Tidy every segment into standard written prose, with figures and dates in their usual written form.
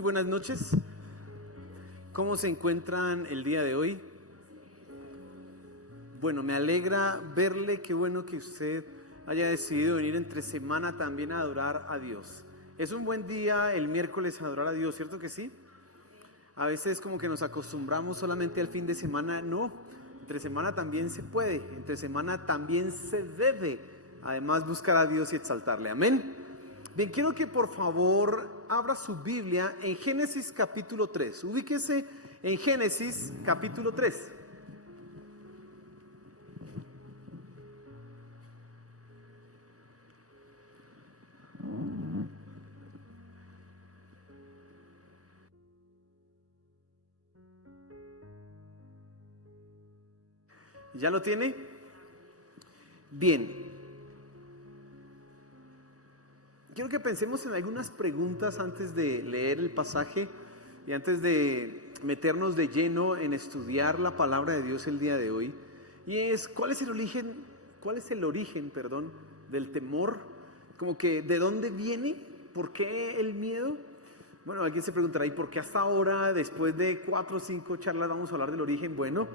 Muy buenas noches. ¿Cómo se encuentran el día de hoy? Bueno, me alegra verle, qué bueno que usted haya decidido venir entre semana también a adorar a Dios. Es un buen día el miércoles a adorar a Dios, ¿cierto que sí? A veces como que nos acostumbramos solamente al fin de semana, no, entre semana también se puede, entre semana también se debe, además buscar a Dios y exaltarle, amén. Bien, quiero que por favor abra su Biblia en Génesis capítulo 3, ubíquese en Génesis capítulo 3. ¿Ya lo tiene? Bien. Quiero que pensemos en algunas preguntas antes de leer el pasaje y antes de meternos de lleno en estudiar la palabra de Dios el día de hoy. Y es, ¿cuál es el origen, del temor? Como que, ¿de dónde viene? ¿Por qué el miedo? Bueno, alguien se preguntará, ¿y por qué hasta ahora, después de 4 o 5 charlas, vamos a hablar del origen? Bueno,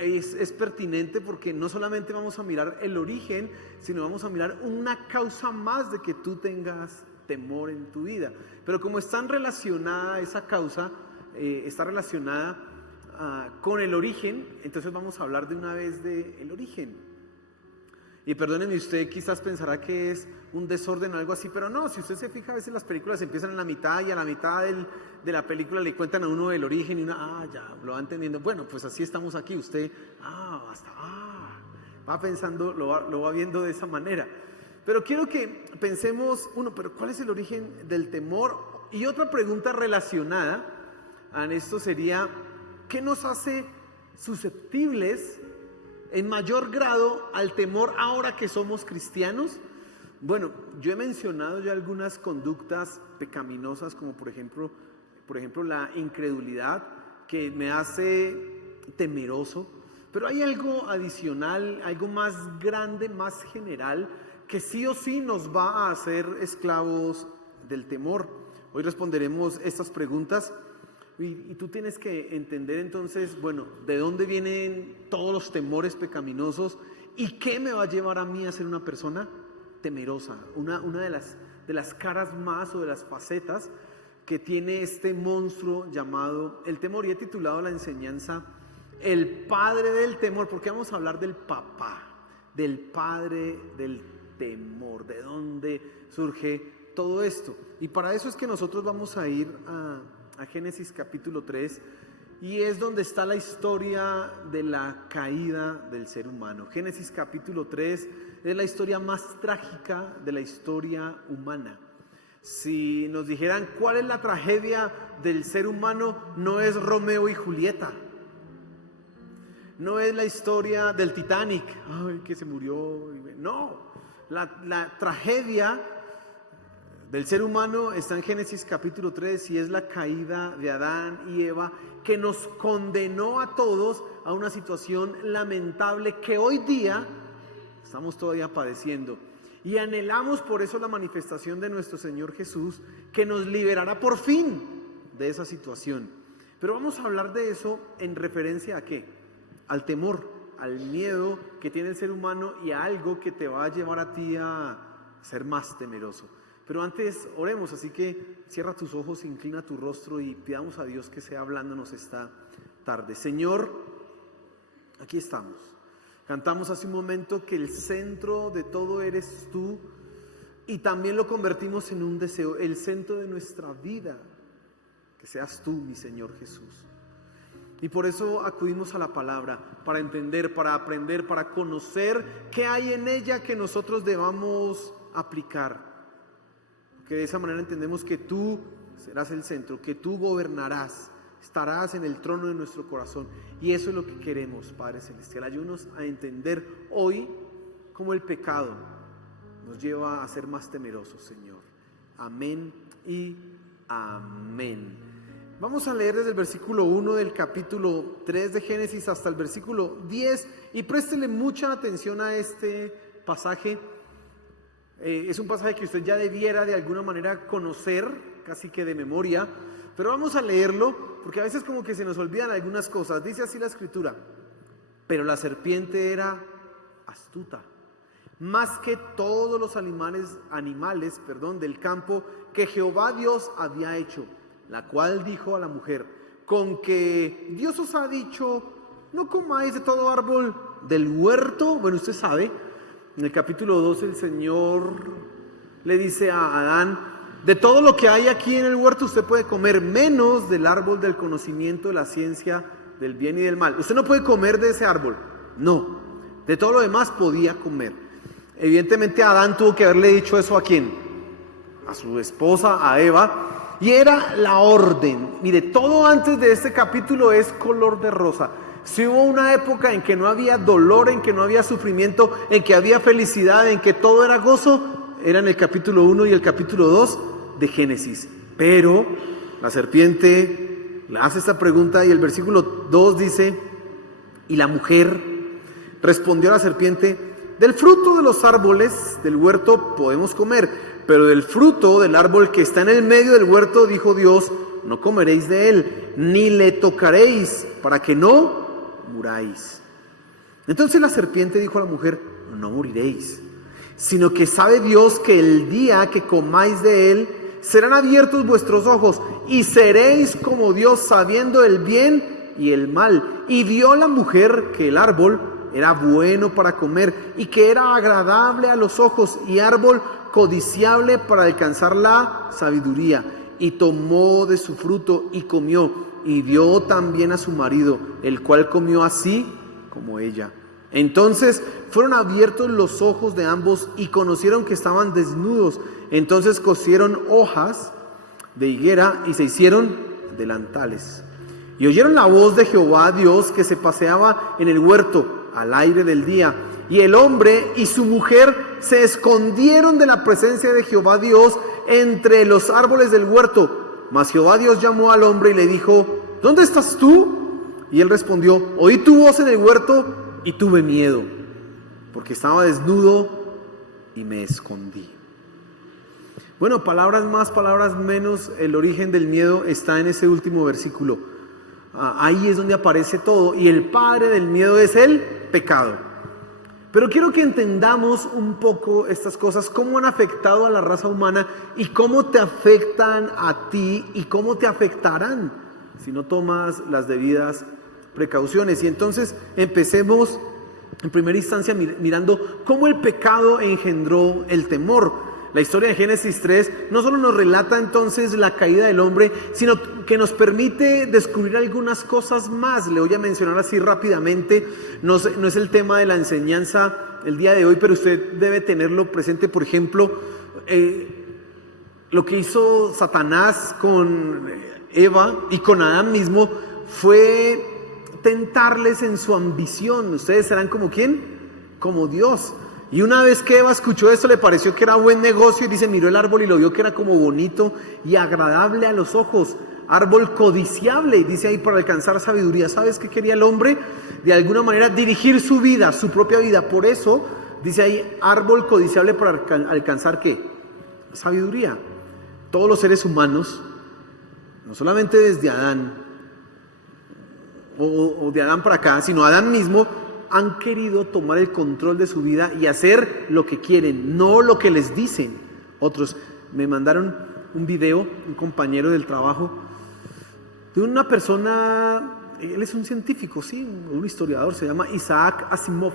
es pertinente porque no solamente vamos a mirar el origen, sino vamos a mirar una causa más de que tú tengas temor en tu vida. Pero como están relacionada esa causa, está relacionada con el origen, entonces vamos a hablar de una vez del origen. Y perdónenme, usted quizás pensará que es un desorden o algo así, pero no, si usted se fija, a veces las películas empiezan en la mitad y a la mitad de la película le cuentan a uno el origen y uno, ya, lo va entendiendo. Bueno, pues así estamos aquí, usted, va pensando, lo va viendo de esa manera. Pero quiero que pensemos, pero ¿cuál es el origen del temor? Y otra pregunta relacionada a esto sería, ¿qué nos hace susceptibles en mayor grado al temor ahora que somos cristianos? Bueno, yo he mencionado ya algunas conductas pecaminosas como por ejemplo la incredulidad, que me hace temeroso, pero hay algo adicional, algo más grande, más general, que sí o sí nos va a hacer esclavos del temor. Hoy responderemos estas preguntas. Y tú tienes que entender entonces, ¿de dónde vienen todos los temores pecaminosos? ¿Y qué me va a llevar a mí a ser una persona temerosa? Una de las caras más o de las facetas que tiene este monstruo llamado el temor. Y he titulado la enseñanza El Padre del Temor, porque vamos a hablar del papá, del Padre del Temor, de dónde surge todo esto. Y para eso es que nosotros vamos a ir a Génesis capítulo 3, y es donde está la historia de la caída del ser humano. Génesis capítulo 3 es la historia más trágica de la historia humana. Si nos dijeran cuál es la tragedia del ser humano, no es Romeo y Julieta, no es la historia del Titanic, que se murió, no, la tragedia del ser humano está en Génesis capítulo 3 y es la caída de Adán y Eva, que nos condenó a todos a una situación lamentable que hoy día estamos todavía padeciendo. Y anhelamos por eso la manifestación de nuestro Señor Jesús, que nos liberará por fin de esa situación. Pero vamos a hablar de eso en referencia a ¿qué? Al temor, al miedo que tiene el ser humano y a algo que te va a llevar a ti a ser más temeroso. Pero antes oremos, así que cierra tus ojos, inclina tu rostro y pidamos a Dios que sea hablándonos esta tarde. Señor, aquí estamos. Cantamos hace un momento que el centro de todo eres tú, y también lo convertimos en un deseo, el centro de nuestra vida, que seas tú, mi Señor Jesús. Y por eso acudimos a la palabra, para entender, para aprender, para conocer qué hay en ella que nosotros debamos aplicar. Que de esa manera entendemos que tú serás el centro, que tú gobernarás, estarás en el trono de nuestro corazón. Y eso es lo que queremos, Padre Celestial. Ayúdanos a entender hoy cómo el pecado nos lleva a ser más temerosos, Señor. Amén y amén. Vamos a leer desde el versículo 1 del capítulo 3 de Génesis hasta el versículo 10 y préstele mucha atención a este pasaje. Es un pasaje que usted ya debiera de alguna manera conocer, casi que de memoria, pero vamos a leerlo porque a veces como que se nos olvidan algunas cosas. Dice así la escritura: pero la serpiente era astuta, más que todos los animales del campo que Jehová Dios había hecho, la cual dijo a la mujer: con que Dios os ha dicho, no comáis de todo árbol del huerto. Bueno, usted sabe, en el capítulo 2 el Señor le dice a Adán: de todo lo que hay aquí en el huerto usted puede comer, menos del árbol del conocimiento de la ciencia del bien y del mal. Usted no puede comer de ese árbol. No, de todo lo demás podía comer. Evidentemente Adán tuvo que haberle dicho eso ¿a quién? A su esposa, a Eva. Y era la orden. Mire, todo antes de este capítulo es color de rosa. Si hubo una época en que no había dolor, en que no había sufrimiento, en que había felicidad, en que todo era gozo, era en el capítulo 1 y el capítulo 2 de Génesis. Pero la serpiente le hace esta pregunta y el versículo 2 dice: y la mujer respondió a la serpiente: del fruto de los árboles del huerto podemos comer, pero del fruto del árbol que está en el medio del huerto, dijo Dios, no comeréis de él, ni le tocaréis, para que no muráis. Entonces la serpiente dijo a la mujer: no moriréis, sino que sabe Dios que el día que comáis de él, serán abiertos vuestros ojos, y seréis como Dios, sabiendo el bien y el mal. Y vio la mujer que el árbol era bueno para comer, y que era agradable a los ojos, y árbol codiciable para alcanzar la sabiduría. Y tomó de su fruto y comió, y dio también a su marido, el cual comió así como ella. Entonces fueron abiertos los ojos de ambos y conocieron que estaban desnudos. Entonces cosieron hojas de higuera y se hicieron delantales. Y oyeron la voz de Jehová Dios que se paseaba en el huerto al aire del día. Y el hombre y su mujer se escondieron de la presencia de Jehová Dios entre los árboles del huerto. Mas Jehová Dios llamó al hombre y le dijo: ¿dónde estás tú? Y él respondió: oí tu voz en el huerto y tuve miedo, porque estaba desnudo y me escondí. Bueno, palabras más, palabras menos, el origen del miedo está en ese último versículo. Ahí es donde aparece todo, y el padre del miedo es el pecado. Pero quiero que entendamos un poco estas cosas, cómo han afectado a la raza humana y cómo te afectan a ti y cómo te afectarán si no tomas las debidas precauciones. Y entonces empecemos en primera instancia mirando cómo el pecado engendró el temor. La historia de Génesis 3 no solo nos relata entonces la caída del hombre, sino que nos permite descubrir algunas cosas más. Le voy a mencionar así rápidamente, no es el tema de la enseñanza el día de hoy, pero usted debe tenerlo presente. Por ejemplo, lo que hizo Satanás con Eva y con Adán mismo fue tentarles en su ambición. Ustedes serán como ¿quién? Como Dios. Y una vez que Eva escuchó esto, le pareció que era buen negocio y dice, miró el árbol y lo vio que era como bonito y agradable a los ojos, árbol codiciable, y dice ahí, para alcanzar sabiduría. ¿Sabes qué quería el hombre? De alguna manera dirigir su vida, su propia vida. Por eso dice ahí, árbol codiciable para alcanzar ¿qué? Sabiduría. Todos los seres humanos, no solamente desde Adán o de Adán para acá, sino Adán mismo, han querido tomar el control de su vida y hacer lo que quieren, no lo que les dicen otros. Me mandaron un video, un compañero del trabajo, de una persona, él es un científico, sí, un historiador, se llama Isaac Asimov.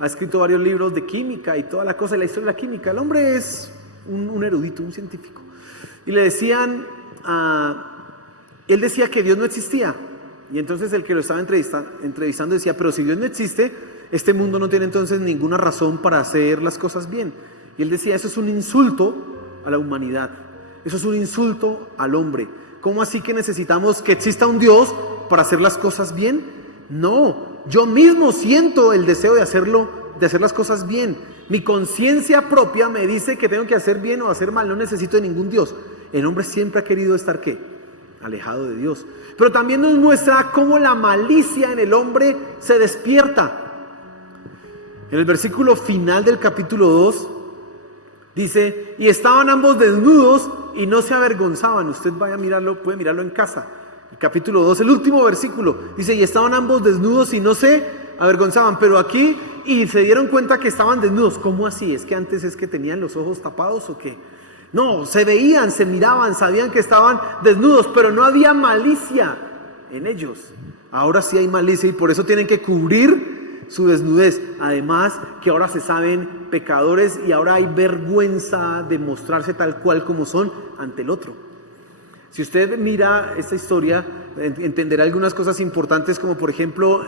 Ha escrito varios libros de química y toda la cosa de la historia de la química. El hombre es un erudito, un científico. Y le decían, él decía que Dios no existía. Y entonces el que lo estaba entrevistando decía, pero si Dios no existe, este mundo no tiene entonces ninguna razón para hacer las cosas bien. Y él decía, eso es un insulto a la humanidad, eso es un insulto al hombre. ¿Cómo así que necesitamos que exista un Dios para hacer las cosas bien? No, yo mismo siento el deseo de hacerlo, de hacer las cosas bien. Mi conciencia propia me dice que tengo que hacer bien o hacer mal, no necesito de ningún Dios. El hombre siempre ha querido estar ¿qué? Alejado de Dios. Pero también nos muestra cómo la malicia en el hombre se despierta. En el versículo final del capítulo 2 Dice, y estaban ambos desnudos y no se avergonzaban. Usted vaya a mirarlo, puede mirarlo en casa. El capítulo 2, el último versículo. Dice, y estaban ambos desnudos y no se avergonzaban. Pero aquí, y se dieron cuenta que estaban desnudos. ¿Cómo así? ¿Es que antes es que tenían los ojos tapados o qué? No, se veían, se miraban, sabían que estaban desnudos, pero no había malicia en ellos. Ahora sí hay malicia y por eso tienen que cubrir su desnudez. Además que ahora se saben pecadores y ahora hay vergüenza de mostrarse tal cual como son ante el otro. Si usted mira esta historia, entenderá algunas cosas importantes, como por ejemplo,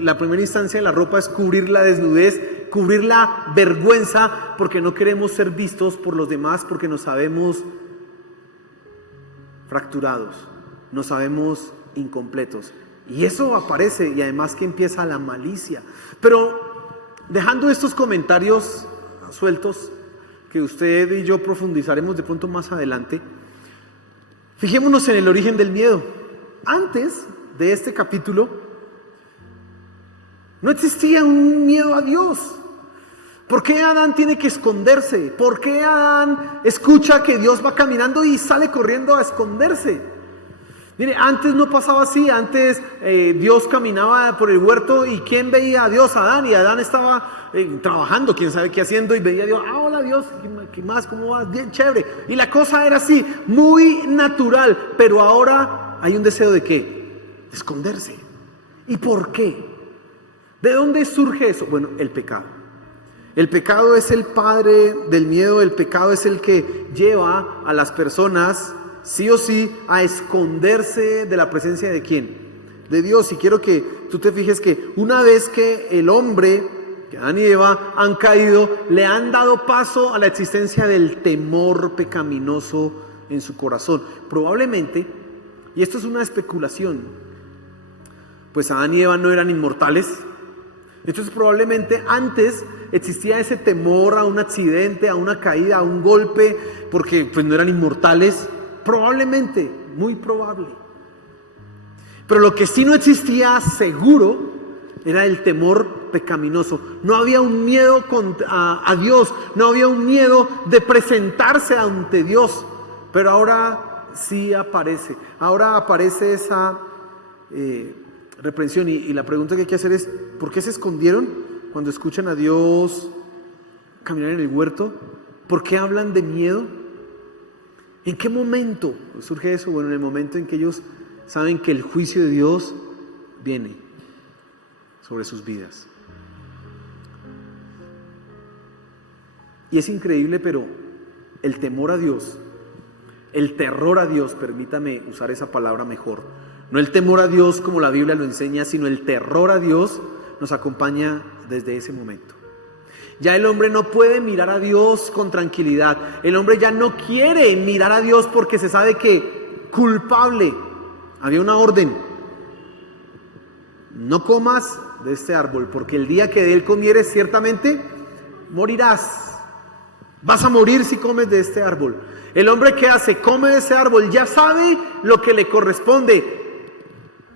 la primera instancia de la ropa es cubrir la desnudez, cubrir la vergüenza, porque no queremos ser vistos por los demás, porque nos sabemos fracturados, nos sabemos incompletos. Y eso aparece, y además que empieza la malicia. Pero dejando estos comentarios sueltos, que usted y yo profundizaremos de pronto más adelante, fijémonos en el origen del miedo. Antes de este capítulo, no existía un miedo a Dios. ¿Por qué Adán tiene que esconderse? ¿Por qué Adán escucha que Dios va caminando y sale corriendo a esconderse? Mire, antes no pasaba así. Antes Dios caminaba por el huerto y ¿quién veía a Dios? Adán. Y Adán estaba trabajando, quién sabe qué haciendo, y veía a Dios. Ah, hola Dios, ¿qué más? ¿Cómo vas? Bien, chévere. Y la cosa era así, muy natural. Pero ahora hay un deseo de ¿qué? De esconderse. ¿Y por qué? ¿De dónde surge eso? Bueno, el pecado. El pecado es el padre del miedo. El pecado es el que lleva a las personas, sí o sí, a esconderse de la presencia de ¿quién? De Dios. Y quiero que tú te fijes que una vez que el hombre, que Adán y Eva han caído, le han dado paso a la existencia del temor pecaminoso en su corazón. Probablemente, y esto es una especulación, pues Adán y Eva no eran inmortales. Entonces probablemente antes existía ese temor a un accidente, a una caída, a un golpe, porque pues no eran inmortales. Probablemente, muy probable. Pero lo que sí no existía seguro era el temor pecaminoso. No había un miedo a Dios, no había un miedo de presentarse ante Dios. Pero ahora sí aparece. Ahora aparece esa reprensión. Y la pregunta que hay que hacer es, ¿por qué se escondieron cuando escuchan a Dios caminar en el huerto? ¿Por qué hablan de miedo? ¿En qué momento surge eso? Bueno, en el momento en que ellos saben que el juicio de Dios viene sobre sus vidas. Y es increíble, pero el temor a Dios, el terror a Dios, permítame usar esa palabra mejor, no el temor a Dios como la Biblia lo enseña, sino el terror a Dios nos acompaña desde ese momento. Ya el hombre no puede mirar a Dios con tranquilidad. El hombre ya no quiere mirar a Dios porque se sabe que culpable. Había una orden: no comas de este árbol, porque el día que de él comieres ciertamente morirás. Vas a morir si comes de este árbol. El hombre que hace, come de ese árbol, ya sabe lo que le corresponde.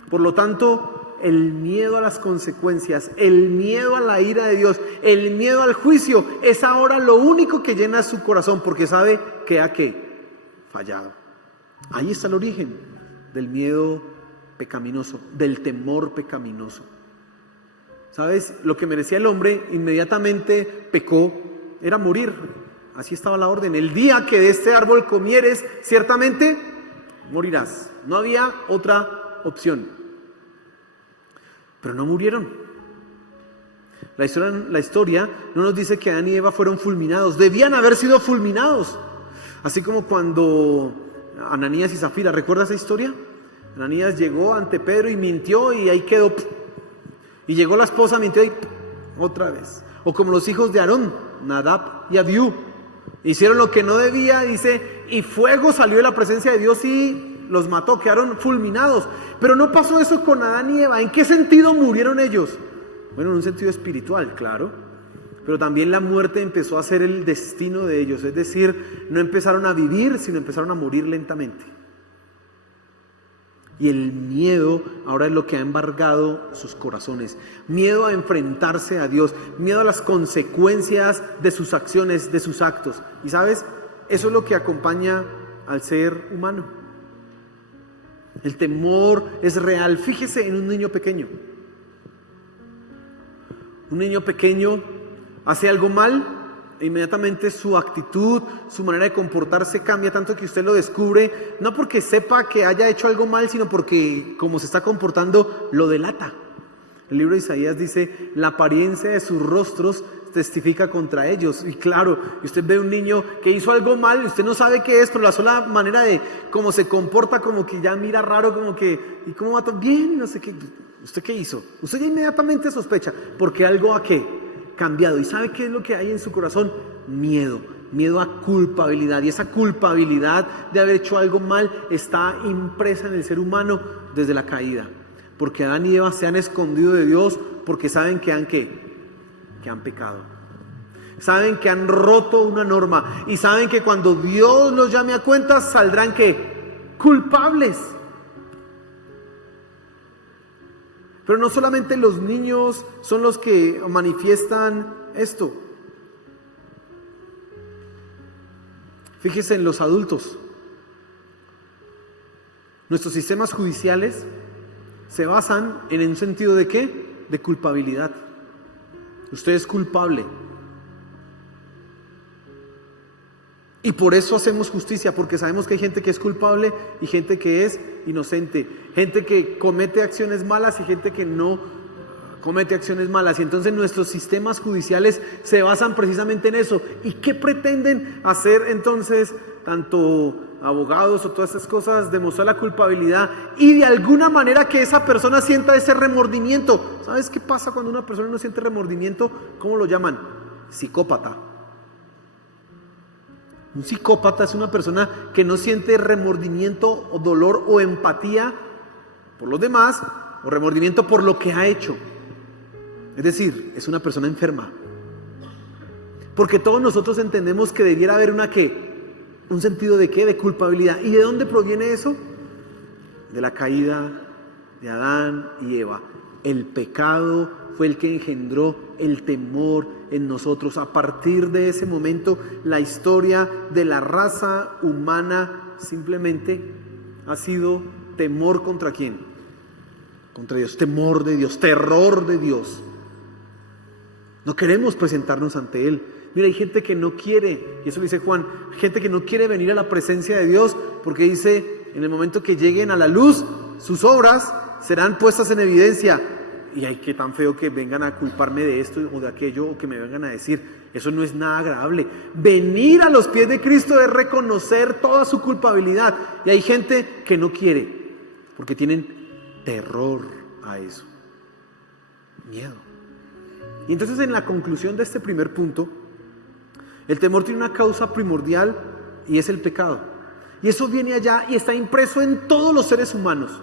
Por lo tanto, el miedo a las consecuencias, el miedo a la ira de Dios, el miedo al juicio es ahora lo único que llena su corazón, porque sabe que ha fallado. Ahí está el origen del miedo pecaminoso, del temor pecaminoso. ¿Sabes? Lo que merecía el hombre inmediatamente pecó era morir. Así estaba la orden: el día que de este árbol comieres, ciertamente morirás. No había otra opción. Pero no murieron. La historia no nos dice que Adán y Eva fueron fulminados. Debían haber sido fulminados. Así como cuando Ananías y Zafira, ¿recuerdas esa historia? Ananías llegó ante Pedro y mintió y ahí quedó. Y llegó la esposa, mintió y otra vez. O como los hijos de Aarón, Nadab y Abiú, hicieron lo que no debía, dice, y fuego salió de la presencia de Dios y los mató, quedaron fulminados. Pero no pasó eso con Adán y Eva. ¿En qué sentido murieron ellos? Bueno, en un sentido espiritual, claro, pero también la muerte empezó a ser el destino de ellos. Es decir, no empezaron a vivir, sino empezaron a morir lentamente. Y el miedo ahora es lo que ha embargado sus corazones. Miedo a enfrentarse a Dios, miedo a las consecuencias de sus acciones, de sus actos. Y sabes, eso es lo que acompaña al ser humano. El temor es real. Fíjese en un niño pequeño. Un niño pequeño hace algo mal, e inmediatamente su actitud, su manera de comportarse cambia tanto que usted lo descubre, no porque sepa que haya hecho algo mal, sino porque como se está comportando lo delata. El libro de Isaías dice: la apariencia de sus rostros testifica contra ellos. Y claro, usted ve un niño que hizo algo mal, usted no sabe qué es, pero la sola manera de cómo se comporta, como que ya mira raro, como que, ¿y cómo va todo? Bien, no sé qué. ¿Usted qué hizo? Usted ya inmediatamente sospecha, porque algo ha ¿qué? Cambiado. ¿Y sabe qué es lo que hay en su corazón? Miedo a culpabilidad. Y esa culpabilidad de haber hecho algo mal está impresa en el ser humano desde la caída. Porque Adán y Eva se han escondido de Dios porque saben que han pecado. Saben que han roto una norma. Y saben que cuando Dios los llame a cuentas saldrán ¿qué? Culpables. Pero no solamente los niños son los que manifiestan esto. Fíjese en los adultos. Nuestros sistemas judiciales se basan en un sentido de ¿qué? De culpabilidad. Usted es culpable. Y por eso hacemos justicia, porque sabemos que hay gente que es culpable y gente que es inocente, gente que comete acciones malas y gente que no comete acciones malas. Y entonces nuestros sistemas judiciales se basan precisamente en eso. ¿Y qué pretenden hacer entonces tanto abogados o todas estas cosas? Demostrar la culpabilidad y de alguna manera que esa persona sienta ese remordimiento. ¿Sabes qué pasa cuando una persona no siente remordimiento? ¿Cómo lo llaman? Psicópata. Un psicópata es una persona que no siente remordimiento o dolor o empatía por los demás o remordimiento por lo que ha hecho. Es decir, es una persona enferma. Porque todos nosotros entendemos que debiera haber un sentido de ¿qué? De culpabilidad. ¿Y de dónde proviene eso? De la caída de Adán y Eva. El pecado fue el que engendró el temor en nosotros. A partir de ese momento, la historia de la raza humana simplemente ha sido temor ¿contra quién? Contra Dios, temor de Dios, terror de Dios. No queremos presentarnos ante Él. Mira, hay gente que no quiere, y eso lo dice Juan, gente que no quiere venir a la presencia de Dios porque dice, en el momento que lleguen a la luz, sus obras serán puestas en evidencia. Y ay, qué tan feo que vengan a culparme de esto o de aquello, o que me vengan a decir, eso no es nada agradable. Venir a los pies de Cristo es reconocer toda su culpabilidad. Y hay gente que no quiere, porque tienen terror a eso, miedo. Y entonces en la conclusión de este primer punto, el temor tiene una causa primordial y es el pecado. Y eso viene allá y está impreso en todos los seres humanos.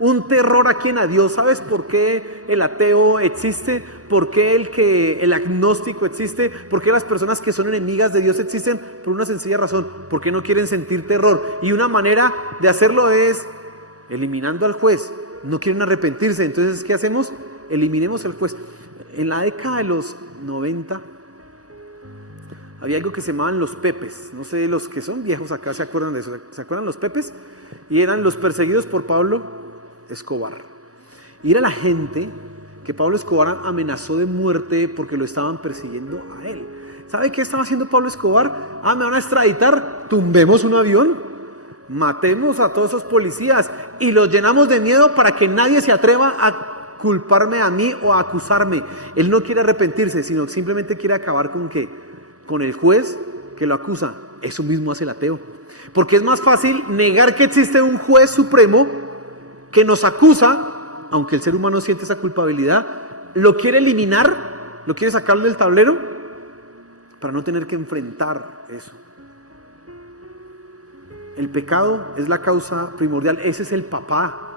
Un terror a quien, a Dios. ¿Sabes por qué el ateo existe? ¿Por qué el agnóstico existe? ¿Por qué las personas que son enemigas de Dios existen? Por una sencilla razón, porque no quieren sentir terror. Y una manera de hacerlo es eliminando al juez. No quieren arrepentirse. Entonces, ¿qué hacemos? Eliminemos al juez. En la década de los 90 había algo que se llamaban los pepes. No sé, los que son viejos acá se acuerdan de eso. ¿Se acuerdan los pepes? Y eran los perseguidos por Pablo Escobar. Y era la gente que Pablo Escobar amenazó de muerte porque lo estaban persiguiendo a él. ¿Sabe qué estaba haciendo Pablo Escobar? Me van a extraditar, tumbemos un avión, matemos a todos esos policías y los llenamos de miedo para que nadie se atreva a culparme a mí o a acusarme. Él no quiere arrepentirse, sino simplemente quiere acabar con ¿qué? Con el juez que lo acusa. Eso mismo hace el ateo. Porque es más fácil negar que existe un juez supremo que nos acusa, aunque el ser humano siente esa culpabilidad, lo quiere eliminar, lo quiere sacarlo del tablero para no tener que enfrentar eso. El pecado es la causa primordial, ese es el papá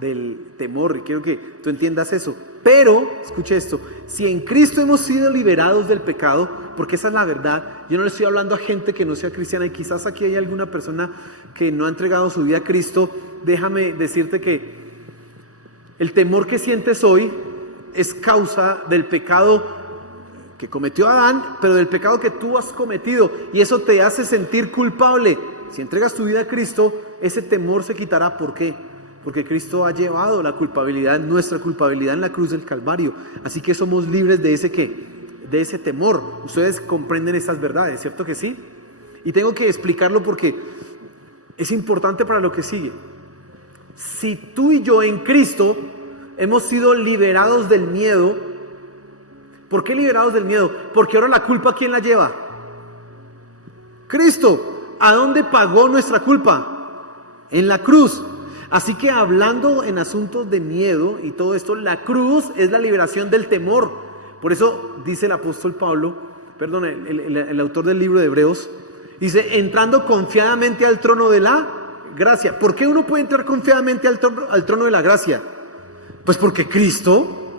del temor, y quiero que tú entiendas eso. Pero, escuche esto, si en Cristo hemos sido liberados del pecado, porque esa es la verdad. Yo no le estoy hablando a gente que no sea cristiana, y quizás aquí hay alguna persona que no ha entregado su vida a Cristo. Déjame decirte que el temor que sientes hoy es causa del pecado que cometió Adán, pero del pecado que tú has cometido, y eso te hace sentir culpable. Si entregas tu vida a Cristo, ese temor se quitará. ¿Por qué? Porque Cristo ha llevado la culpabilidad, nuestra culpabilidad, en la cruz del Calvario. Así que somos libres de ese ¿qué? De ese temor. Ustedes comprenden esas verdades, ¿cierto que sí? Y tengo que explicarlo porque es importante para lo que sigue. Si tú y yo en Cristo hemos sido liberados del miedo. ¿Por qué liberados del miedo? Porque ahora la culpa, ¿quién la lleva? Cristo. ¿A dónde pagó nuestra culpa? En la cruz. Así que hablando en asuntos de miedo y todo esto, la cruz es la liberación del temor. Por eso dice el apóstol Pablo, el autor del libro de Hebreos, dice, entrando confiadamente al trono de la gracia. ¿Por qué uno puede entrar confiadamente al trono de la gracia? Pues porque Cristo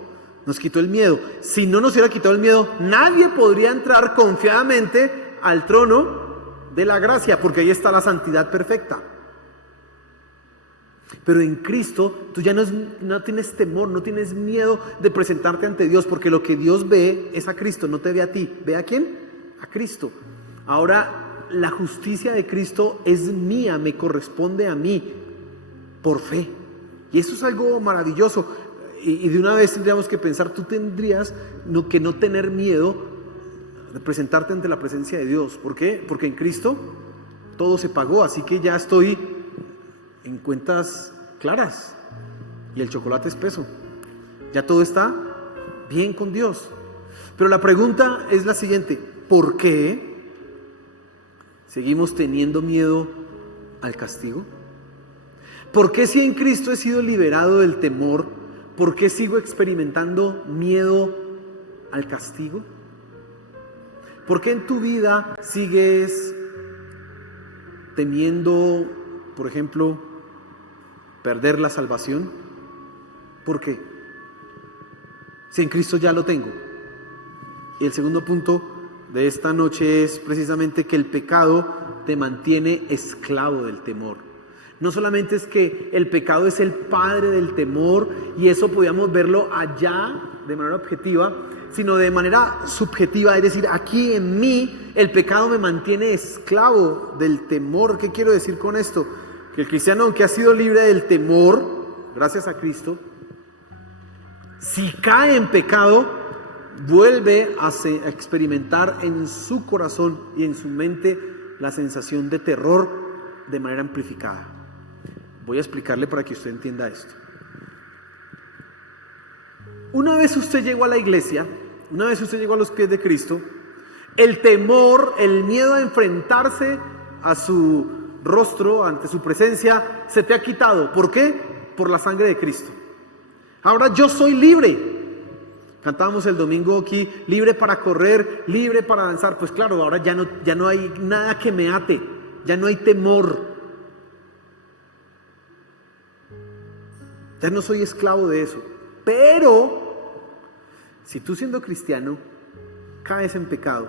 nos quitó el miedo. Si no nos hubiera quitado el miedo, nadie podría entrar confiadamente al trono de la gracia, porque ahí está la santidad perfecta. Pero en Cristo tú ya no tienes temor, no tienes miedo de presentarte ante Dios, porque lo que Dios ve es a Cristo, no te ve a ti. ¿Ve a quién? A Cristo. Ahora la justicia de Cristo es mía, me corresponde a mí por fe. Y eso es algo maravilloso. Y de una vez tendríamos que pensar, tú tendrías que no tener miedo de presentarte ante la presencia de Dios. ¿Por qué? Porque en Cristo todo se pagó, así que ya estoy en cuentas claras y el chocolate espeso. Ya todo está bien con Dios. Pero la pregunta es la siguiente: ¿por qué seguimos teniendo miedo al castigo? ¿Por qué, si en Cristo he sido liberado del temor, por qué sigo experimentando miedo al castigo? ¿Por qué en tu vida sigues temiendo, por ejemplo, perder la salvación? ¿Por qué? Si en Cristo ya lo tengo. Y el segundo punto de esta noche es precisamente que el pecado te mantiene esclavo del temor. No solamente es que el pecado es el padre del temor, y eso podíamos verlo allá de manera objetiva, sino de manera subjetiva, es decir, aquí en mí el pecado me mantiene esclavo del temor. ¿Qué quiero decir con esto? Que el cristiano, aunque ha sido libre del temor, gracias a Cristo, si cae en pecado, vuelve a experimentar en su corazón y en su mente la sensación de terror de manera amplificada. Voy a explicarle para que usted entienda esto. Una vez usted llegó a la iglesia, una vez usted llegó a los pies de Cristo, el temor, el miedo a enfrentarse a su rostro, ante su presencia, se te ha quitado. ¿Por qué? Por la sangre de Cristo. Ahora yo soy libre. Cantábamos el domingo aquí, libre para correr, libre para danzar. Pues claro, ahora ya no hay nada que me ate, ya no hay temor. Ya no soy esclavo de eso. Pero si tú, siendo cristiano, caes en pecado,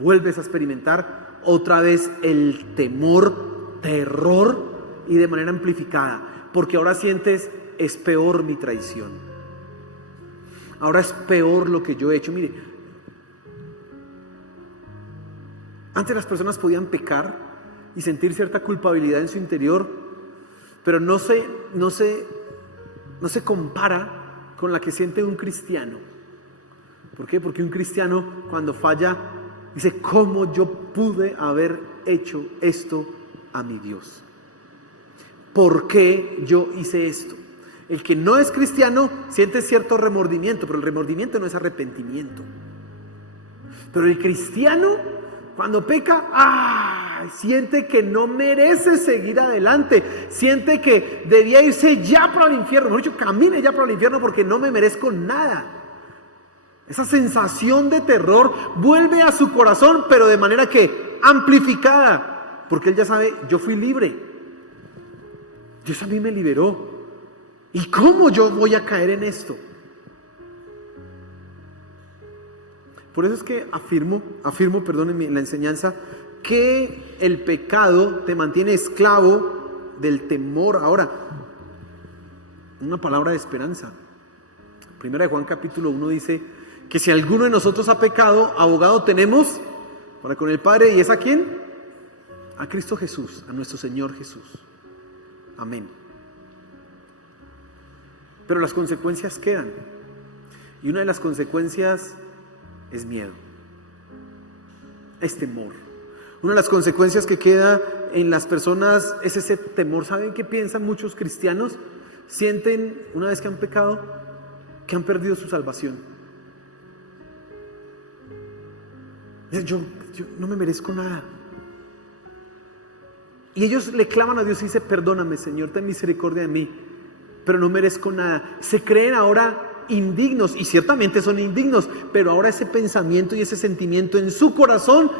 vuelves a experimentar otra vez el temor, terror, y de manera amplificada, porque ahora sientes, es peor mi traición, ahora es peor lo que yo he hecho. Mire, antes las personas podían pecar y sentir cierta culpabilidad en su interior, pero no se compara con la que siente un cristiano. ¿Por qué? Porque un cristiano, cuando falla, dice, ¿cómo yo pude haber hecho esto a mi Dios? ¿Por qué yo hice esto? El que no es cristiano siente cierto remordimiento, pero el remordimiento no es arrepentimiento. Pero el cristiano, cuando peca, siente que no merece seguir adelante, siente que debía irse ya para el infierno, mejor dicho, camine ya para el infierno porque no me merezco nada. Esa sensación de terror vuelve a su corazón, pero de manera que amplificada, porque él ya sabe, yo fui libre, Dios a mí me liberó, ¿y cómo yo voy a caer en esto? Por eso es que afirmo, en la enseñanza, que el pecado te mantiene esclavo del temor. Ahora, una palabra de esperanza. Primera de Juan capítulo 1 dice que si alguno de nosotros ha pecado, abogado tenemos para con el Padre, ¿y es a quién? A Cristo Jesús, a nuestro Señor Jesús. Amén. Pero las consecuencias quedan. Y una de las consecuencias es miedo, es temor. Una de las consecuencias que queda en las personas es ese temor. ¿Saben qué piensan muchos cristianos? Sienten, una vez que han pecado, que han perdido su salvación. Yo no me merezco nada. Y ellos le claman a Dios y dicen: perdóname, Señor, ten misericordia de mí, pero no merezco nada. Se creen ahora indignos, y ciertamente son indignos, pero ahora ese pensamiento y ese sentimiento en su corazón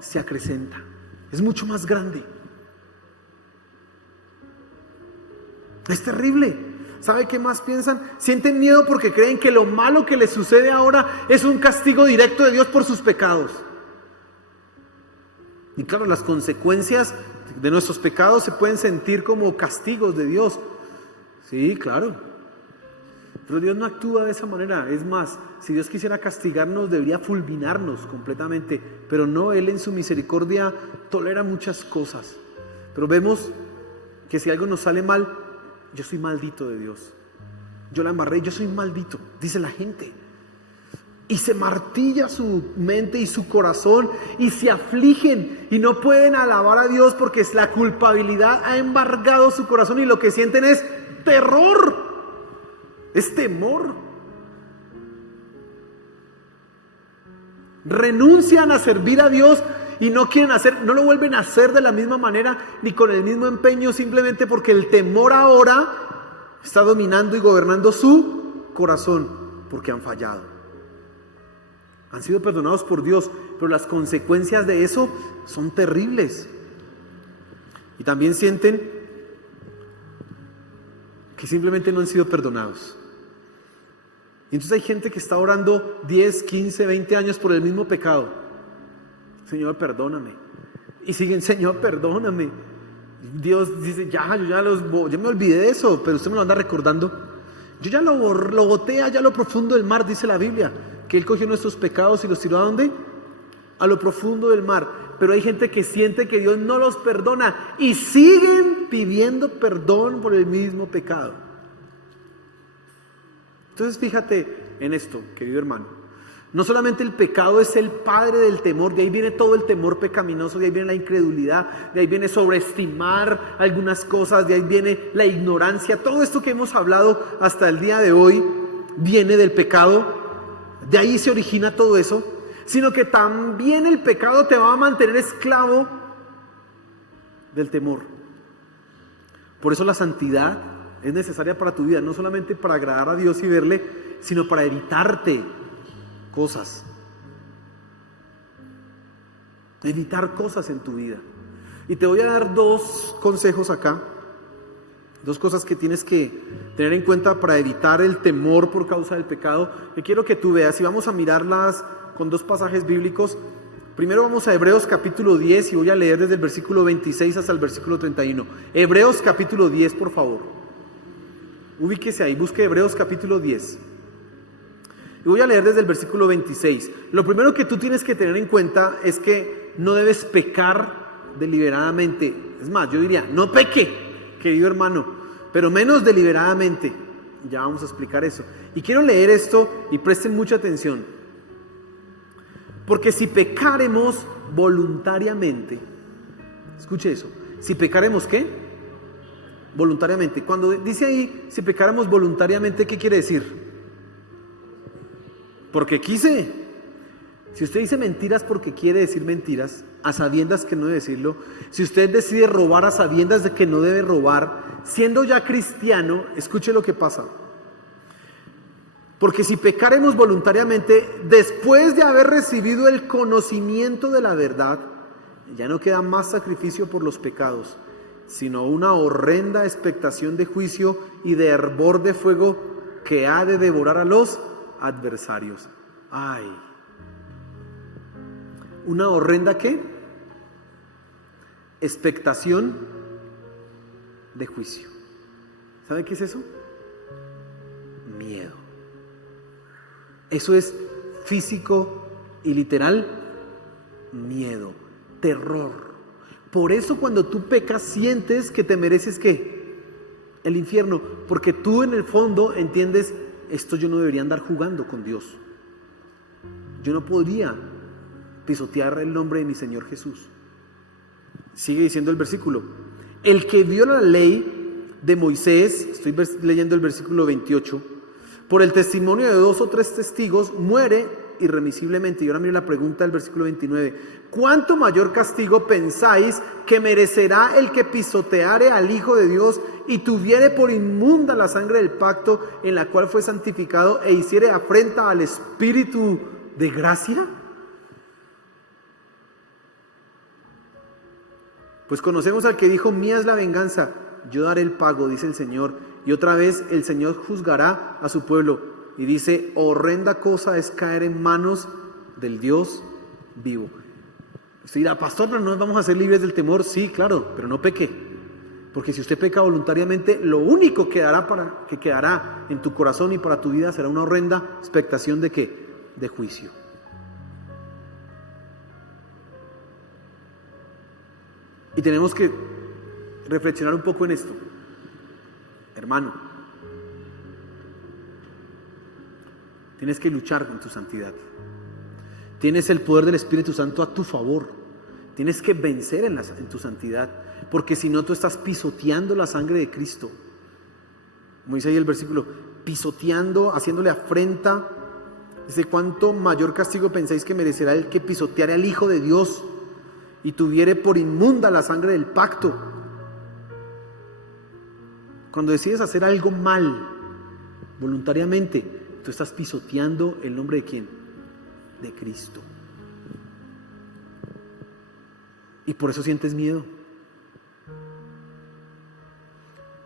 se acrecenta, es mucho más grande. Es terrible. ¿Sabe qué más piensan? Sienten miedo porque creen que lo malo que les sucede ahora es un castigo directo de Dios por sus pecados. Y claro, las consecuencias de nuestros pecados se pueden sentir como castigos de Dios. Sí, claro. Pero Dios no actúa de esa manera. Es más, si Dios quisiera castigarnos, debería fulminarnos completamente. Pero no, Él en su misericordia tolera muchas cosas. Pero vemos que si algo nos sale mal, yo soy maldito de Dios. Yo la embarré, yo soy maldito, dice la gente. Y se martilla su mente y su corazón y se afligen y no pueden alabar a Dios porque la culpabilidad ha embargado su corazón y lo que sienten es terror, es temor. Renuncian a servir a Dios y no quieren hacer, no lo vuelven a hacer de la misma manera ni con el mismo empeño, simplemente porque el temor ahora está dominando y gobernando su corazón, porque han fallado. Han sido perdonados por Dios, pero las consecuencias de eso son terribles. Y también sienten que simplemente no han sido perdonados. Y entonces hay gente que está orando 10, 15, 20 años por el mismo pecado. Señor, perdóname. Y siguen: Señor, perdóname. Dios dice: yo me olvidé de eso, pero usted me lo anda recordando. Yo ya lo boté allá a lo profundo del mar, dice la Biblia, que Él cogió nuestros pecados y los tiró ¿a dónde? A lo profundo del mar. Pero hay gente que siente que Dios no los perdona y siguen pidiendo perdón por el mismo pecado. Entonces fíjate en esto, querido hermano. No solamente el pecado es el padre del temor, de ahí viene todo el temor pecaminoso, de ahí viene la incredulidad, de ahí viene sobreestimar algunas cosas, de ahí viene la ignorancia. Todo esto que hemos hablado hasta el día de hoy viene del pecado, de ahí se origina todo eso, sino que también el pecado te va a mantener esclavo del temor. Por eso la santidad es necesaria para tu vida, no solamente para agradar a Dios y verle, sino para evitarte cosas. Evitar cosas en tu vida. Y te voy a dar dos consejos acá, dos cosas que tienes que tener en cuenta para evitar el temor por causa del pecado, que quiero que tú veas, y vamos a mirarlas con dos pasajes bíblicos. Primero vamos a Hebreos capítulo 10 y voy a leer desde el versículo 26 hasta el versículo 31. Hebreos capítulo 10, por favor. Ubíquese ahí, busque Hebreos capítulo 10. Y voy a leer desde el versículo 26. Lo primero que tú tienes que tener en cuenta es que no debes pecar deliberadamente. Es más, yo diría, no peque, querido hermano, pero menos deliberadamente. Ya vamos a explicar eso. Y quiero leer esto y presten mucha atención. Porque si pecaremos voluntariamente, escuche eso, si pecaremos ¿qué? Voluntariamente. Cuando dice ahí, si pecaremos voluntariamente, ¿qué quiere decir? Porque quise. Si usted dice mentiras porque quiere decir mentiras, a sabiendas que no debe decirlo, si usted decide robar a sabiendas de que no debe robar, siendo ya cristiano, escuche lo que pasa. Porque si pecaremos voluntariamente, después de haber recibido el conocimiento de la verdad, ya no queda más sacrificio por los pecados, sino una horrenda expectación de juicio y de hervor de fuego que ha de devorar a los adversarios. Ay, una horrenda ¿qué? Expectación de juicio. ¿Sabe qué es eso? Miedo. Eso es físico y literal, miedo, terror. Por eso cuando tú pecas sientes que te mereces ¿qué? El infierno, porque tú en el fondo entiendes, esto yo no debería andar jugando con Dios. Yo no podría pisotear el nombre de mi Señor Jesús. Sigue diciendo el versículo: el que viola la ley de Moisés, estoy leyendo el versículo 28, por el testimonio de 2 o 3 testigos muere irremisiblemente. Y ahora mire la pregunta del versículo 29: ¿cuánto mayor castigo pensáis que merecerá el que pisoteare al Hijo de Dios y tuviere por inmunda la sangre del pacto en la cual fue santificado e hiciere afrenta al Espíritu de gracia? Pues conocemos al que dijo: mía es la venganza, yo daré el pago, dice el Señor. Y otra vez el Señor juzgará a su pueblo. Y dice: horrenda cosa es caer en manos del Dios vivo. Usted dirá: pastor, pero no nos vamos a ser libres del temor. Sí, claro, pero no peque. Porque si usted peca voluntariamente, lo único que quedará en tu corazón y para tu vida será una horrenda expectación de ¿qué? De juicio. Y tenemos que reflexionar un poco en esto. Hermano, tienes que luchar en tu santidad. Tienes el poder del Espíritu Santo a tu favor. Tienes que vencer en tu santidad, porque si no, tú estás pisoteando la sangre de Cristo. Como dice ahí el versículo, pisoteando, haciéndole afrenta. Dice: ¿cuánto mayor castigo pensáis que merecerá el que pisoteare al Hijo de Dios y tuviere por inmunda la sangre del pacto? Cuando decides hacer algo mal voluntariamente, tú estás pisoteando el nombre de ¿quién? De Cristo. Y por eso sientes miedo.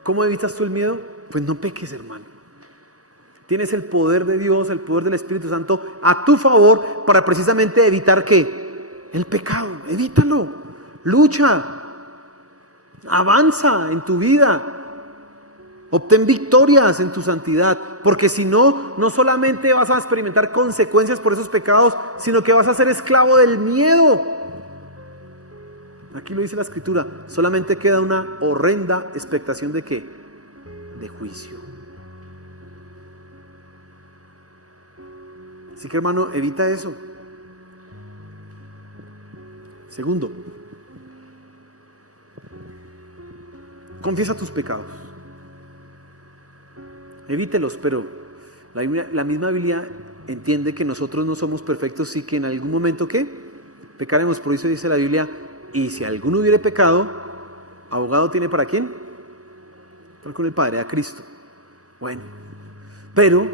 ¿Cómo evitas tú el miedo? Pues no peques, hermano. Tienes el poder de Dios, el poder del Espíritu Santo a tu favor para precisamente evitar ¿qué? El pecado. Evítalo. Lucha. Avanza en tu vida. Obtén victorias en tu santidad, porque si no, no solamente vas a experimentar consecuencias por esos pecados, sino que vas a ser esclavo del miedo. Aquí lo dice la Escritura: solamente queda una horrenda expectación de ¿qué? De juicio. Así que, hermano, evita eso. Segundo, confiesa tus pecados. Evítelos, pero la misma Biblia entiende que nosotros no somos perfectos y que en algún momento ¿qué? Pecaremos. Por eso dice la Biblia: y si alguno hubiere pecado, abogado tiene ¿para quién? Para con el Padre, a Cristo. Bueno, pero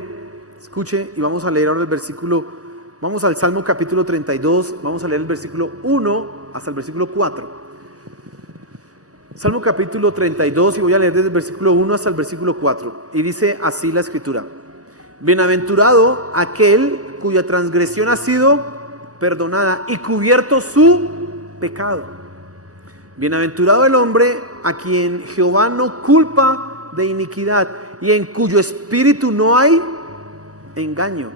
escuche, y vamos a leer ahora el versículo. Vamos al Salmo capítulo 32, vamos a leer el versículo 1 hasta el versículo 4. Salmo capítulo 32, y voy a leer desde el versículo 1 hasta el versículo 4. Y dice así la Escritura: bienaventurado aquel cuya transgresión ha sido perdonada y cubierto su pecado. Bienaventurado el hombre a quien Jehová no culpa de iniquidad y en cuyo espíritu no hay engaño.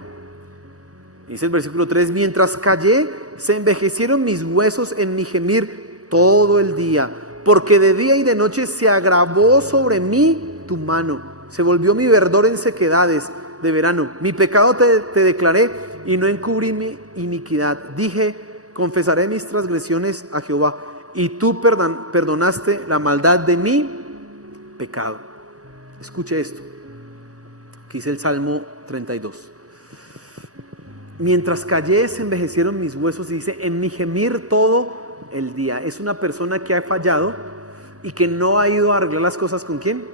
Dice el versículo 3: mientras callé, se envejecieron mis huesos en mi gemir todo el día, porque de día y de noche se agravó sobre mí tu mano, se volvió mi verdor en sequedades de verano. Mi pecado te declaré y no encubrí mi iniquidad. Dije: confesaré mis transgresiones a Jehová, y tú perdonaste la maldad de mi pecado. Escuche esto, que dice el Salmo 32. Mientras callé, se envejecieron mis huesos, y dice: en mi gemir todo el día. Es una persona que ha fallado y que no ha ido a arreglar las cosas ¿con quién?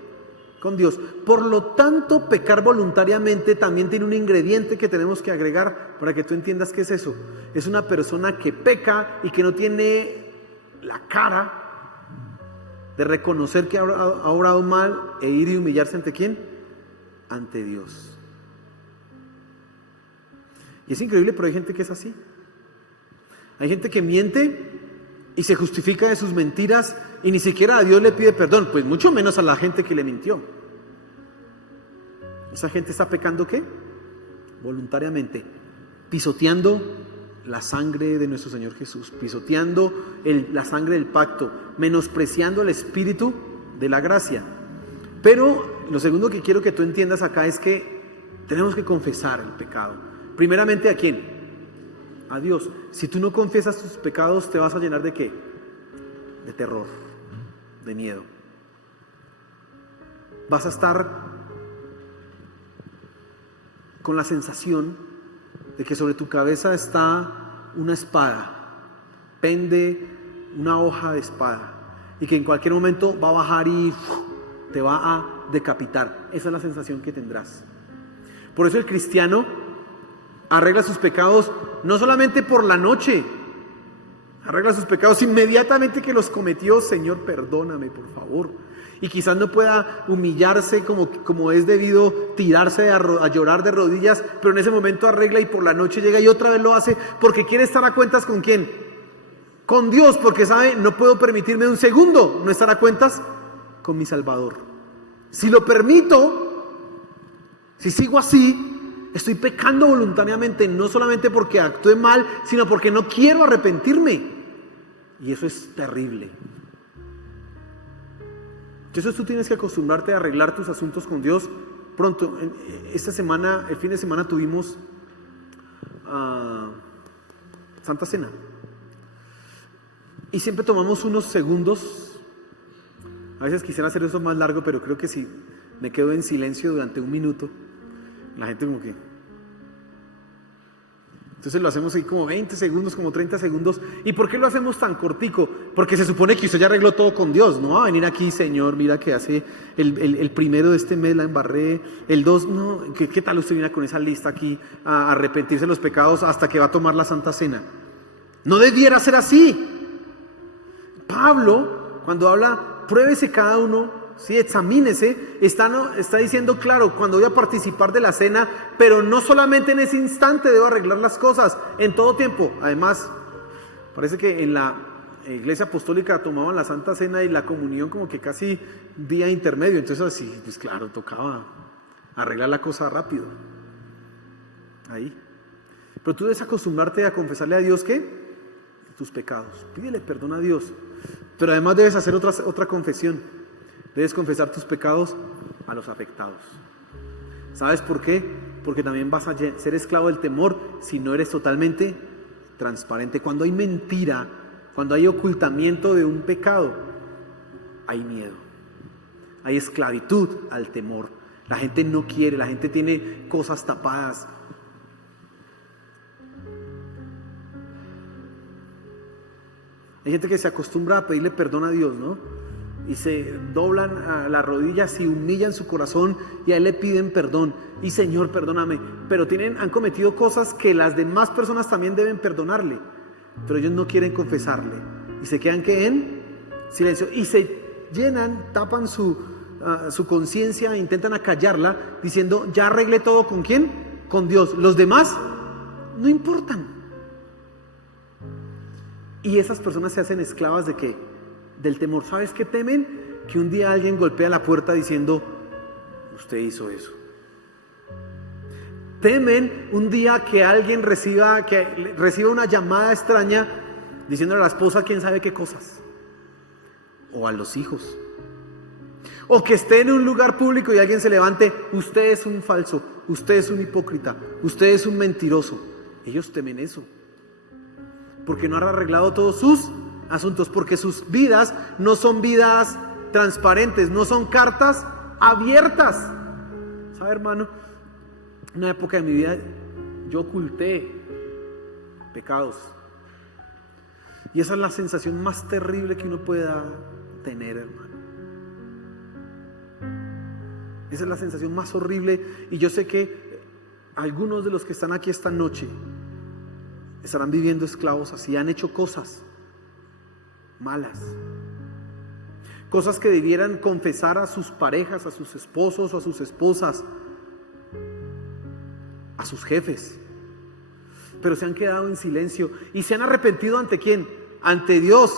Con Dios. Por lo tanto, pecar voluntariamente también tiene un ingrediente que tenemos que agregar para que tú entiendas qué es eso. Es una persona que peca y que no tiene la cara de reconocer que ha obrado mal e ir y humillarse ante ¿quién? Ante Dios. Y es increíble, pero hay gente que es así. Hay gente que miente y se justifica de sus mentiras y ni siquiera a Dios le pide perdón, pues mucho menos a la gente que le mintió. ¿Esa gente está pecando qué? Voluntariamente, pisoteando la sangre de nuestro Señor Jesús, pisoteando la sangre del pacto, menospreciando el espíritu de la gracia. Pero lo segundo que quiero que tú entiendas acá es que tenemos que confesar el pecado. Primeramente, ¿a quién? A Dios. Si tú no confiesas tus pecados, ¿te vas a llenar de qué? De terror, de miedo. Vas a estar con la sensación de que sobre tu cabeza está una espada, pende una hoja de espada, y que en cualquier momento va a bajar y te va a decapitar. Esa es la sensación que tendrás. Por eso el cristiano arregla sus pecados no solamente por la noche, arregla sus pecados inmediatamente que los cometió. Señor, perdóname, por favor. Y quizás no pueda humillarse como es debido, tirarse a llorar de rodillas, pero en ese momento arregla y por la noche llega y otra vez lo hace porque quiere estar a cuentas ¿con quién? Con Dios, porque sabe, no puedo permitirme un segundo no estar a cuentas con mi Salvador. Si lo permito, si sigo así, estoy pecando voluntariamente, no solamente porque actué mal, sino porque no quiero arrepentirme. Y eso es terrible. Entonces tú tienes que acostumbrarte a arreglar tus asuntos con Dios pronto. Esta semana, el fin de semana tuvimos Santa Cena. Y siempre tomamos unos segundos. A veces quisiera hacer eso más largo, pero creo que si me quedo en silencio durante un minuto, la gente como que... Entonces lo hacemos ahí como 20 segundos, como 30 segundos. ¿Y por qué lo hacemos tan cortico? Porque se supone que usted ya arregló todo con Dios. No va a venir aquí, Señor, mira que hace el primero de este mes la embarré, el 2, no, ¿qué tal usted viene con esa lista aquí a arrepentirse de los pecados hasta que va a tomar la Santa Cena? No debiera ser así. Pablo, cuando habla, pruébese cada uno, sí, examínese, está diciendo, claro, cuando voy a participar de la cena, pero no solamente en ese instante debo arreglar las cosas, en todo tiempo. Además, parece que en la Iglesia Apostólica tomaban la Santa Cena y la comunión como que casi día intermedio, entonces así, pues claro, tocaba arreglar la cosa rápido. Ahí. Pero tú debes acostumbrarte a confesarle a Dios ¿qué? Tus pecados. Pídele perdón a Dios. Pero además debes hacer otra confesión. Debes confesar tus pecados a los afectados. ¿Sabes por qué? Porque también vas a ser esclavo del temor si no eres totalmente transparente. Cuando hay mentira, cuando hay ocultamiento de un pecado, hay miedo. Hay esclavitud al temor. La gente no quiere, la gente tiene cosas tapadas. Hay gente que se acostumbra a pedirle perdón a Dios, ¿no? Y se doblan a las rodillas y humillan su corazón y a Él le piden perdón. Y Señor, perdóname. Pero han cometido cosas que las demás personas también deben perdonarle. Pero ellos no quieren confesarle. Y se quedan ¿qué? En silencio. Y se llenan, tapan su conciencia, intentan acallarla, diciendo, ya arreglé todo ¿con quién? Con Dios. Los demás no importan. Y esas personas se hacen esclavas ¿de qué? Del temor. ¿Sabes qué temen? Que un día alguien golpea la puerta diciendo, usted hizo eso. Temen un día que alguien reciba una llamada extraña diciéndole a la esposa quién sabe qué cosas. O a los hijos. O que esté en un lugar público y alguien se levante, usted es un falso, usted es un hipócrita, usted es un mentiroso. Ellos temen eso. Porque no han arreglado todos sus asuntos, porque sus vidas no son vidas transparentes, no son cartas abiertas. ¿Sabe, hermano? En una época de mi vida yo oculté pecados. Y esa es la sensación más terrible que uno pueda tener, hermano. Esa es la sensación más horrible. Y yo sé que algunos de los que están aquí esta noche estarán viviendo esclavos así, han hecho cosas malas, cosas que debieran confesar a sus parejas, a sus esposos o a sus esposas, a sus jefes, pero se han quedado en silencio y se han arrepentido ¿ante quién? Ante Dios.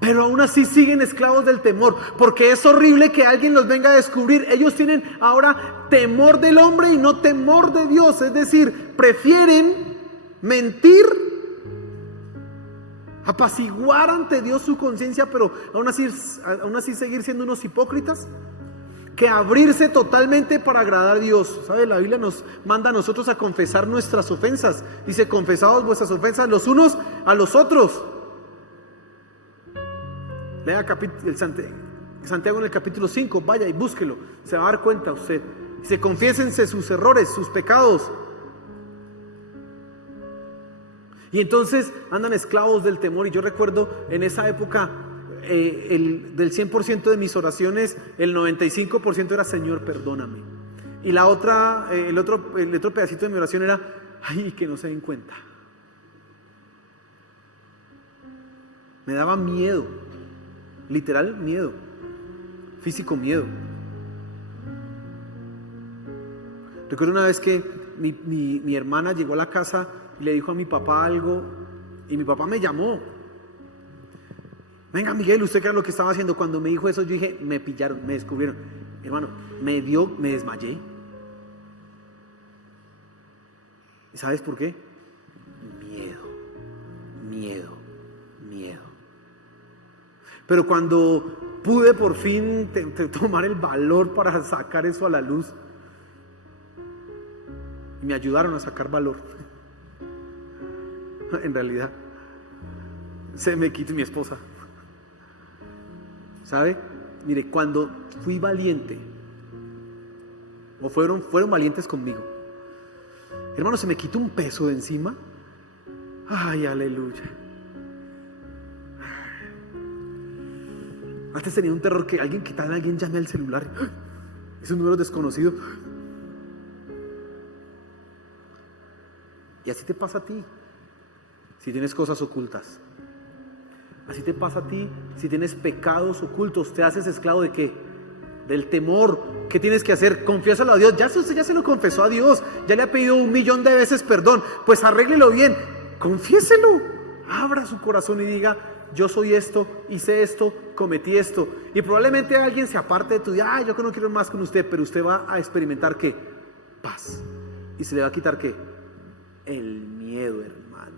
Pero aún así siguen esclavos del temor, porque es horrible que alguien los venga a descubrir. Ellos tienen ahora temor del hombre y no temor de Dios. Es decir, prefieren mentir, apaciguar ante Dios su conciencia, pero aún así seguir siendo unos hipócritas, que abrirse totalmente para agradar a Dios. ¿Sabe? La Biblia nos manda a nosotros a confesar nuestras ofensas. Dice, confesaos vuestras ofensas los unos a los otros. Lea Santiago en el capítulo 5, vaya y búsquelo, se va a dar cuenta usted. Dice, confiésense sus errores, sus pecados. Y entonces andan esclavos del temor. Y yo recuerdo en esa época, del 100% de mis oraciones, el 95% era Señor, perdóname. Y la otra, el otro pedacito de mi oración era, ay, que no se den cuenta. Me daba miedo, literal miedo, físico miedo. Recuerdo una vez que mi hermana llegó a la casa y le dijo a mi papá algo, y mi papá me llamó. Venga, Miguel, ¿usted qué era lo que estaba haciendo? Cuando me dijo eso, yo dije, me pillaron, me descubrieron. Hermano, me desmayé. ¿Y sabes por qué? Miedo. Pero cuando pude por fin tomar el valor para sacar eso a la luz, me ayudaron a sacar valor. En realidad, se me quitó mi esposa. ¿Sabe? Mire, cuando fui valiente, o fueron valientes conmigo, hermano, se me quitó un peso de encima. Ay, aleluya. Antes tenía un terror que alguien llame al celular. Es un número desconocido. Y así te pasa a ti si tienes cosas ocultas. Así te pasa a ti si tienes pecados ocultos. Te haces esclavo ¿de qué? Del temor. ¿Qué tienes que hacer? Confiésalo a Dios. Usted ya se lo confesó a Dios. Ya le ha pedido 1,000,000 de veces perdón. Pues arréglelo bien. Confiéselo. Abra su corazón y diga, yo soy esto, hice esto, cometí esto. Y probablemente alguien se aparte de tu vida. Yo no quiero más con usted. Pero usted va a experimentar ¿qué? Paz. Y se le va a quitar ¿qué? El miedo, hermano.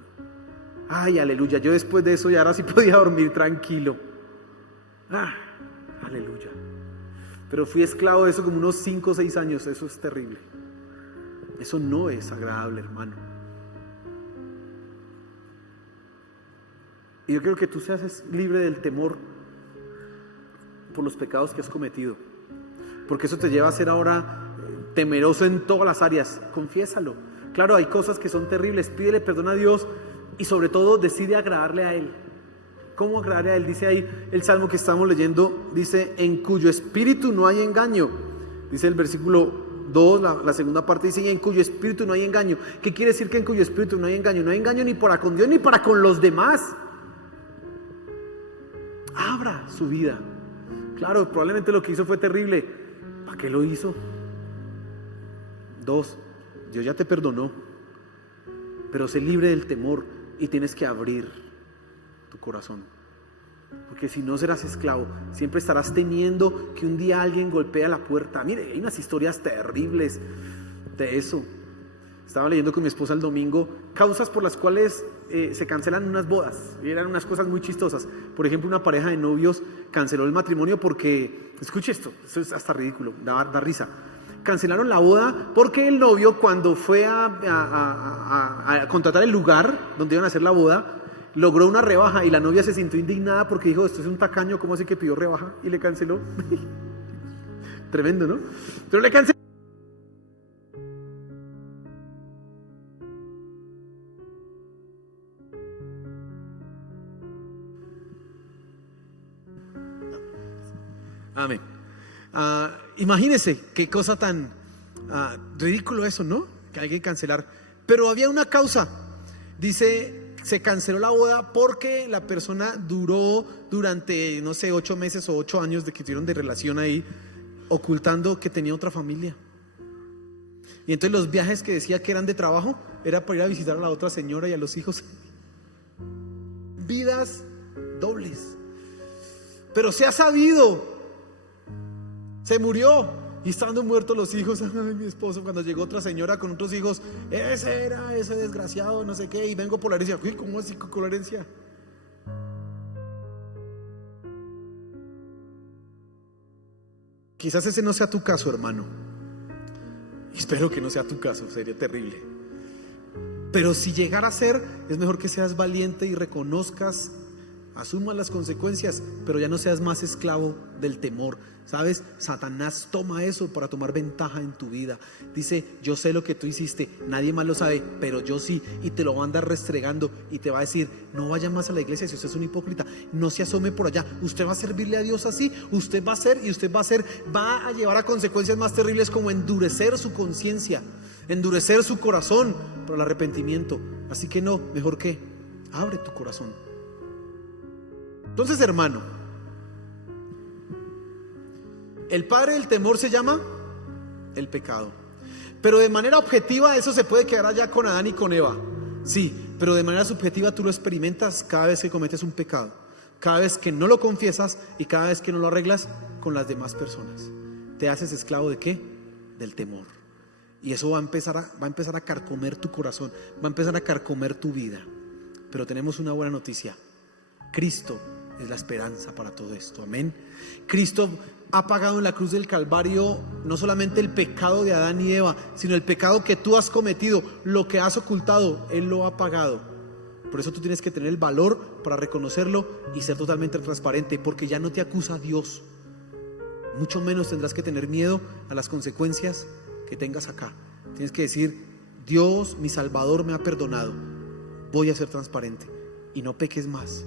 Ay, aleluya. Yo después de eso ya ahora sí podía dormir tranquilo. Aleluya. Pero fui esclavo de eso como unos 5 o 6 años. Eso es terrible. Eso no es agradable, hermano. Y yo quiero que tú seas libre del temor por los pecados que has cometido, porque eso te lleva a ser ahora temeroso en todas las áreas. Confiésalo. Claro, hay cosas que son terribles. Pídele perdón a Dios y sobre todo decide agradarle a Él. ¿Cómo agradarle a Él? Dice ahí el salmo que estamos leyendo, dice, en cuyo espíritu no hay engaño. Dice el versículo 2, la segunda parte dice, en cuyo espíritu no hay engaño. ¿Qué quiere decir que en cuyo espíritu no hay engaño? No hay engaño ni para con Dios ni para con los demás. Abra su vida. Claro, probablemente lo que hizo fue terrible. ¿Para qué lo hizo? 2, Dios ya te perdonó, pero sé libre del temor y tienes que abrir tu corazón, porque si no serás esclavo. Siempre estarás temiendo que un día alguien golpee a la puerta. Mire, hay unas historias terribles de eso. Estaba leyendo con mi esposa el domingo causas por las cuales se cancelan unas bodas. Y eran unas cosas muy chistosas. Por ejemplo, una pareja de novios canceló el matrimonio porque, escuche esto es hasta ridículo, da risa. Cancelaron la boda porque el novio, cuando fue a contratar el lugar donde iban a hacer la boda, logró una rebaja y la novia se sintió indignada porque dijo, esto es un tacaño, ¿cómo así que pidió rebaja? Y le canceló. Tremendo, ¿no? Pero le canceló. Amén. Imagínense qué cosa tan ridículo eso, ¿no? Que hay que cancelar. Pero había una causa. Dice, se canceló la boda porque la persona duró durante, no sé, 8 meses o 8 años de que tuvieron de relación ahí, ocultando que tenía otra familia. Y entonces los viajes que decía que eran de trabajo era para ir a visitar a la otra señora y a los hijos. Vidas dobles. Pero se ha sabido, se murió, y estando muertos los hijos, ay, mi esposo, cuando llegó otra señora con otros hijos, ese era ese desgraciado, no sé qué, y vengo por la herencia. Uy, ¿cómo así con la herencia? Quizás ese no sea tu caso, hermano. Espero que no sea tu caso, sería terrible. Pero si llegara a ser, es mejor que seas valiente y reconozcas, asumas las consecuencias, pero ya no seas más esclavo del temor. ¿Sabes? Satanás toma eso para tomar ventaja en tu vida. Dice, yo sé lo que tú hiciste, nadie más lo sabe, pero yo sí. Y te lo va a andar restregando y te va a decir, no vaya más a la iglesia si usted es un hipócrita, no se asome por allá. Usted va a servirle a Dios así, usted va a hacer y usted va a llevar a consecuencias más terribles, como endurecer su conciencia, endurecer su corazón por el arrepentimiento. Así que no, mejor que abre tu corazón. Entonces, hermano, el padre del temor se llama el pecado. Pero de manera objetiva eso se puede quedar allá con Adán y con Eva. Sí, pero de manera subjetiva tú lo experimentas cada vez que cometes un pecado, cada vez que no lo confiesas y cada vez que no lo arreglas con las demás personas. ¿Te haces esclavo de qué? Del temor. Y eso va a empezar a carcomer tu corazón, va a empezar a carcomer tu vida. Pero tenemos una buena noticia: Cristo es la esperanza para todo esto. Amén. Cristo ha pagado en la cruz del Calvario no solamente el pecado de Adán y Eva, sino el pecado que tú has cometido, lo que has ocultado, Él lo ha pagado. Por eso tú tienes que tener el valor para reconocerlo y ser totalmente transparente, porque ya no te acusa Dios. Mucho menos tendrás que tener miedo a las consecuencias que tengas acá. Tienes que decir, Dios, mi Salvador, me ha perdonado, voy a ser transparente y no peques más.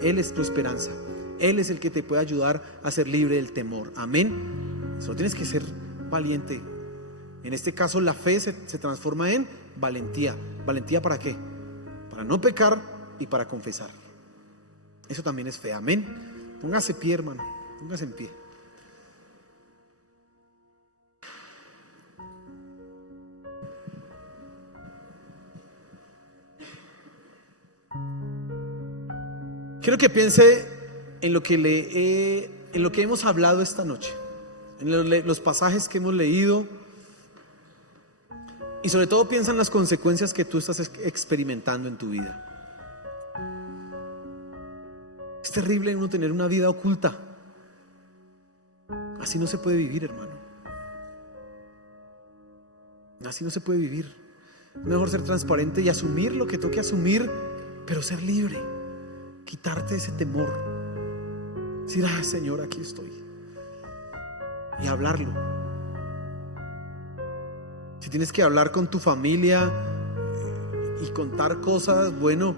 Él es tu esperanza, Él es el que te puede ayudar a ser libre del temor. Amén. Solo tienes que ser valiente. En este caso la fe se transforma en valentía. ¿Valentía para qué? Para no pecar y para confesar. Eso también es fe. Amén. Póngase pie, hermano, póngase en pie. Quiero que piense en lo que hemos hablado esta noche, en los pasajes que hemos leído, y sobre todo piensa en las consecuencias que tú estás experimentando en tu vida. Es terrible uno tener una vida oculta. Así no se puede vivir, hermano. Así no se puede vivir. Es mejor ser transparente y asumir lo que toque asumir, pero ser libre. Quitarte ese temor. Decir, Señor, aquí estoy. Y hablarlo. Si tienes que hablar con tu familia y contar cosas, bueno,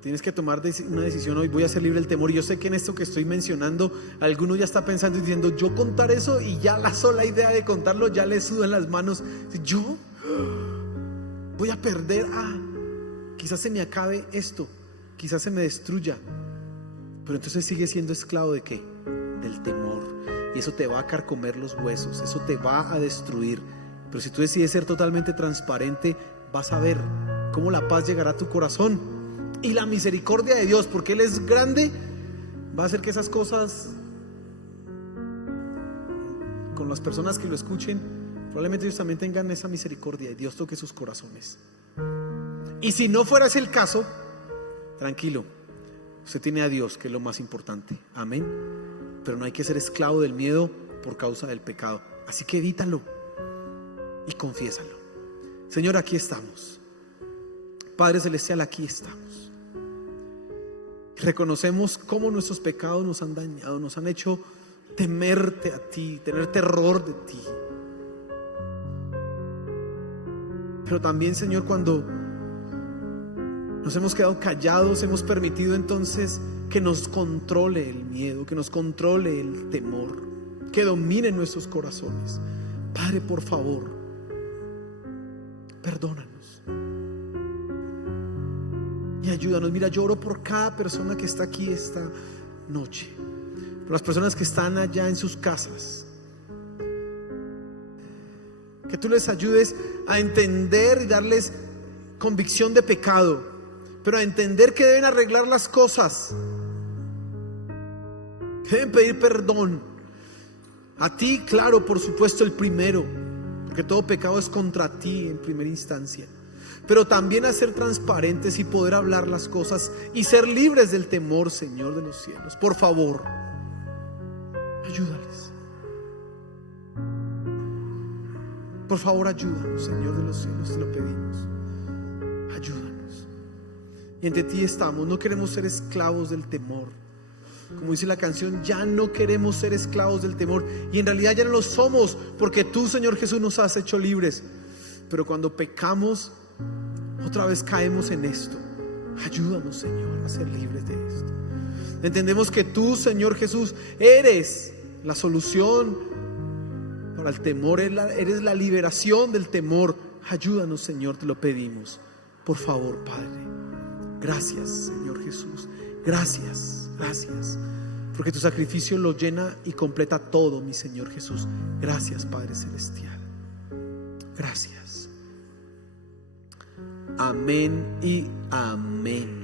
tienes que tomar una decisión hoy. Voy a ser libre del temor. Y yo sé que en esto que estoy mencionando, alguno ya está pensando y diciendo, yo contar eso, y ya la sola idea de contarlo ya le sudan las manos. Yo voy a perder, quizás se me acabe esto, quizás se me destruya. Pero entonces sigue siendo esclavo ¿de qué? Del temor. Y eso te va a carcomer los huesos, eso te va a destruir. Pero si tú decides ser totalmente transparente, vas a ver cómo la paz llegará a tu corazón y la misericordia de Dios, porque Él es grande, va a hacer que esas cosas, con las personas que lo escuchen, probablemente ellos también tengan esa misericordia y Dios toque sus corazones. Y si no fuera ese el caso, tranquilo, usted tiene a Dios, que es lo más importante. Amén. Pero no hay que ser esclavo del miedo por causa del pecado. Así que evítalo y confiésalo. Señor, aquí estamos. Padre Celestial, aquí estamos. Reconocemos cómo nuestros pecados nos han dañado, nos han hecho temerte a ti, tener terror de ti. Pero también, Señor, cuando nos hemos quedado callados, hemos permitido entonces que nos controle el miedo, que nos controle el temor, que domine nuestros corazones. Padre, por favor, perdónanos y ayúdanos. Mira, yo oro por cada persona que está aquí esta noche, por las personas que están allá en sus casas, que que tú les ayudes a entender y darles convicción de pecado, pero a entender que deben arreglar las cosas, deben pedir perdón a ti, claro, por supuesto el primero, porque todo pecado es contra ti en primera instancia, pero también a ser transparentes y poder hablar las cosas y ser libres del temor, Señor de los cielos. Por favor, ayúdales. Por favor, ayúdanos, Señor de los cielos, te lo pedimos. Ayúdanos. Y ante ti estamos, no queremos ser esclavos del temor. Como dice la canción, ya no queremos ser esclavos del temor. Y en realidad ya no lo somos, porque tú, Señor Jesús, nos has hecho libres. Pero cuando pecamos, otra vez caemos en esto. Ayúdanos, Señor, a ser libres de esto. Entendemos que tú, Señor Jesús, eres la solución para el temor, eres la liberación del temor. Ayúdanos, Señor, te lo pedimos. Por favor, Padre. Gracias, Señor Jesús. Gracias, gracias. Porque tu sacrificio lo llena y completa todo, mi Señor Jesús. Gracias, Padre Celestial. Gracias. Amén y amén.